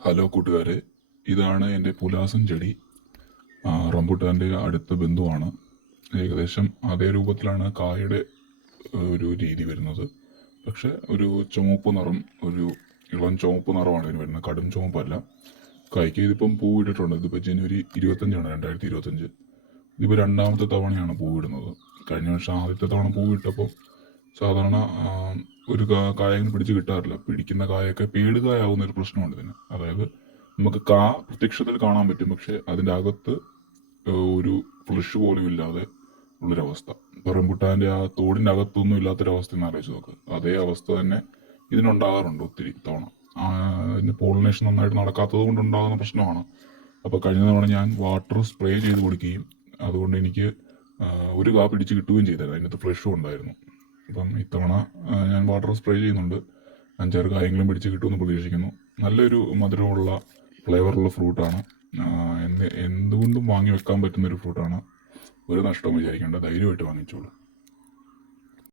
Hello കൂട്ടുകാരെ. ഇതാണ് എന്റെ പുലാസൻ ചെടി. റംബുട്ടാന്റെ അടുത്ത ബന്ധുവാണ്. ഏകദേശം അതേ രൂപത്തിലാണ് കായയുടെ ഒരു രീതി വരുന്നത്. പക്ഷെ ഒരു ചുവപ്പ് നിറം ഒരു ഇളം ചുവപ്പ് നിറമാണ് ഇതിന് വരുന്നത്. കടും ചുവപ്പല്ല കായ്ക്ക് ഇതിപ്പം പൂവിട്ടിട്ടുണ്ട് ഇതിപ്പോൾ ജനുവരി ഇരുപത്തഞ്ചാണ് രണ്ടായിരത്തി ഇരുപത്തഞ്ച് ഇതിപ്പോൾ രണ്ടാമത്തെ തവണയാണ് പൂവിടുന്നത് കഴിഞ്ഞ വർഷം ആദ്യത്തെ തവണ പൂവിട്ടപ്പോൾ സാധാരണ ഒരു കാ- കായ പിടിച്ച് കിട്ടാറില്ല. പിടിക്കുന്ന കായൊക്കെ പേടുകായാവുന്ന ഒരു പ്രശ്നമുണ്ട് ഇതിന്. അതായത് നമുക്ക് കാ പ്രത്യക്ഷത്തിൽ കാണാൻ പറ്റും പക്ഷെ അതിന്റെ അകത്ത് ഒരു ഫ്ലഷ് പോലും ഇല്ലാതെ ഉള്ളൊരവസ്ഥ. ഇപ്പൊ ആ തോടിന്റെ അകത്തൊന്നും ഇല്ലാത്തൊരവസ്ഥ എന്ന് ആലോചിച്ച് നോക്ക്. അതേ അവസ്ഥ തന്നെ ഇതിനുണ്ടാകാറുണ്ട് ഒത്തിരി തവണ. അതിന്റെ പോളിനേഷൻ നന്നായിട്ട് നടക്കാത്തത് കൊണ്ട് ഉണ്ടാകുന്ന പ്രശ്നമാണ്. അപ്പോൾ കഴിഞ്ഞ തവണ ഞാൻ വാട്ടർ സ്പ്രേ ചെയ്ത് കൊടുക്കുകയും അതുകൊണ്ട് എനിക്ക് ഒരു കാ പിടിച്ച് കിട്ടുകയും ചെയ്തായിരുന്നു. അതിനകത്ത് ഫ്ലഷും ഉണ്ടായിരുന്നു. അപ്പം ഇത്തവണ ഞാൻ വാട്ടർ സ്പ്രേ ചെയ്യുന്നുണ്ട്. അഞ്ചാറ് കായെങ്കിലും പിടിച്ച് കിട്ടുമെന്ന് പ്രതീക്ഷിക്കുന്നു. നല്ലൊരു മധുരമുള്ള ഫ്ലേവറുള്ള ഫ്രൂട്ടാണ്. എന്ത് എന്തുകൊണ്ടും വാങ്ങി വെക്കാൻ പറ്റുന്ന ഒരു ഫ്രൂട്ടാണ്. ഒരു നഷ്ടവും വിചാരിക്കേണ്ട. ധൈര്യമായിട്ട് വാങ്ങിച്ചോളൂ.